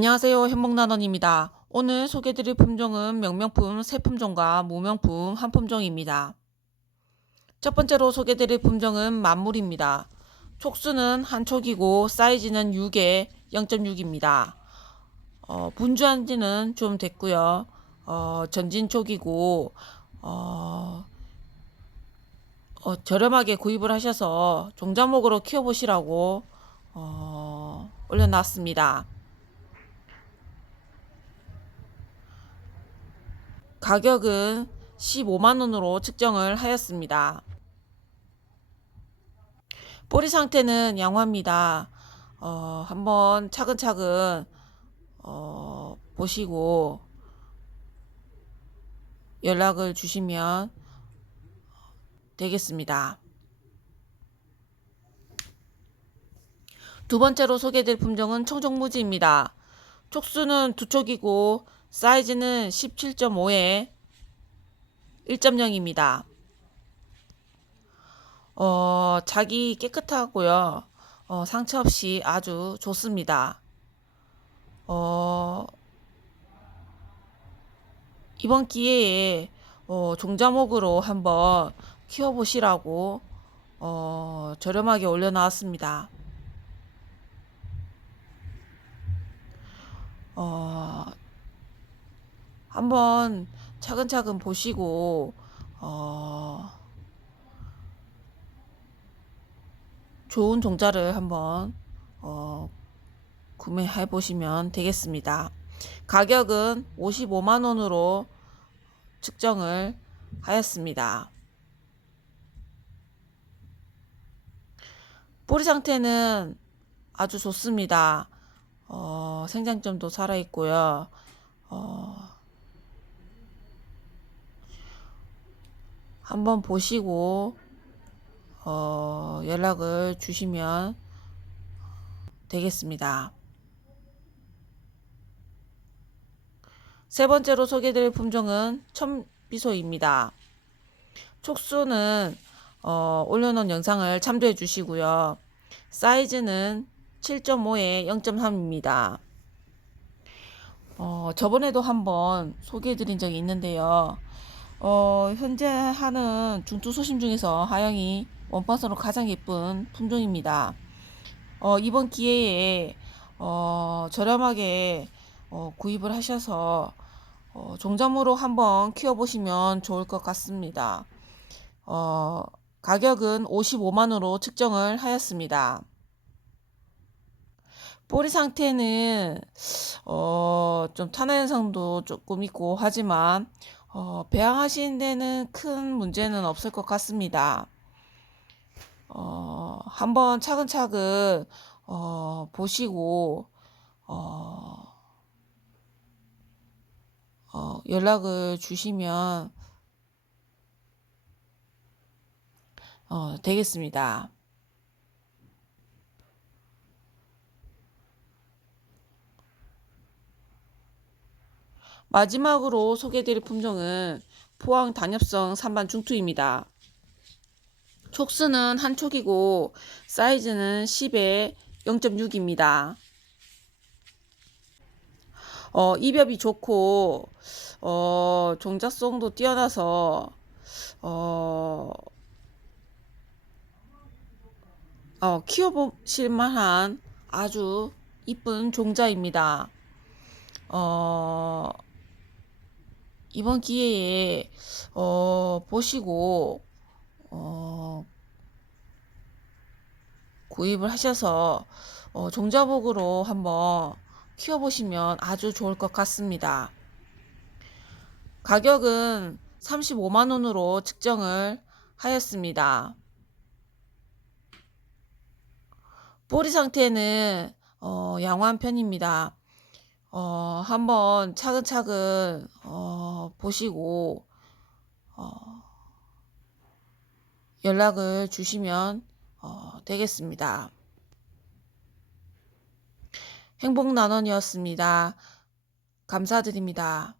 안녕하세요. 행복나원입니다. 오늘 소개드릴 품종은 명명품 세 품종과 무명품 한 품종입니다. 첫 번째로 소개드릴 품종은 만물입니다. 촉수는 한 촉이고 사이즈는 6에 0.6입니다. 어, 분주한 지는 좀 됐고요. 어, 전진 촉이고 어, 어, 저렴하게 구입을 하셔서 종자목으로 키워보시라고 어, 올려놨습니다. 가격은 15만원으로 측정을 하였습니다. 뿌리 상태는 양호합니다. 어, 한번 차근차근 어, 보시고 연락을 주시면 되겠습니다. 두 번째로 소개될 품종은 청정무지입니다. 촉수는 두 촉이고 사이즈는 17.5에 1.0입니다. 어, 자기 깨끗하고요. 어, 상처 없이 아주 좋습니다. 어, 이번 기회에 어, 종자목으로 한번 키워보시라고 어, 저렴하게 올려놨습니다. 어, 한번 차근차근 보시고 어, 좋은 종자를 한번 어, 구매해 보시면 되겠습니다. 가격은 55만 원으로 측정을 하였습니다. 뿌리 상태는 아주 좋습니다. 어, 생장점도 살아있고요. 어, 한번 보시고 어, 연락을 주시면 되겠습니다. 세 번째로 소개드릴 품종은 천비소입니다. 촉수는 어, 올려놓은 영상을 참조해 주시고요. 사이즈는 7.5에 0.3입니다. 어, 저번에도 한번 소개해 드린 적이 있는데요. 어, 현재 하는 중투 소심 중에서 하영이 원판으로 가장 예쁜 품종입니다. 어, 이번 기회에 어, 저렴하게 어, 구입을 하셔서 어, 종자무로 한번 키워보시면 좋을 것 같습니다. 어, 가격은 55만원으로 측정을 하였습니다. 뿌리 상태는 어, 좀 탄화 현상도 조금 있고 하지만 어, 배양하시는 데는 큰 문제는 없을 것 같습니다. 어, 한번 차근차근 어, 보시고 어, 어, 연락을 주시면 어, 되겠습니다. 마지막으로 소개드릴 품종은 포항 단엽성 3반 중투입니다. 촉수는 한 촉이고 사이즈는 10에 0.6입니다. 어, 입엽이 좋고 어, 종자성도 뛰어나서 어, 어, 키워보실 만한 아주 이쁜 종자입니다. 어, 이번 기회에 어, 보시고 어, 구입을 하셔서 어, 종자복으로 한번 키워보시면 아주 좋을 것 같습니다. 가격은 35만 원으로 측정을 하였습니다. 뿌리 상태는 어, 양호한 편입니다. 어, 한번 차근차근 어, 보시고 어, 연락을 주시면 어, 되겠습니다. 행복나원이었습니다. 감사드립니다.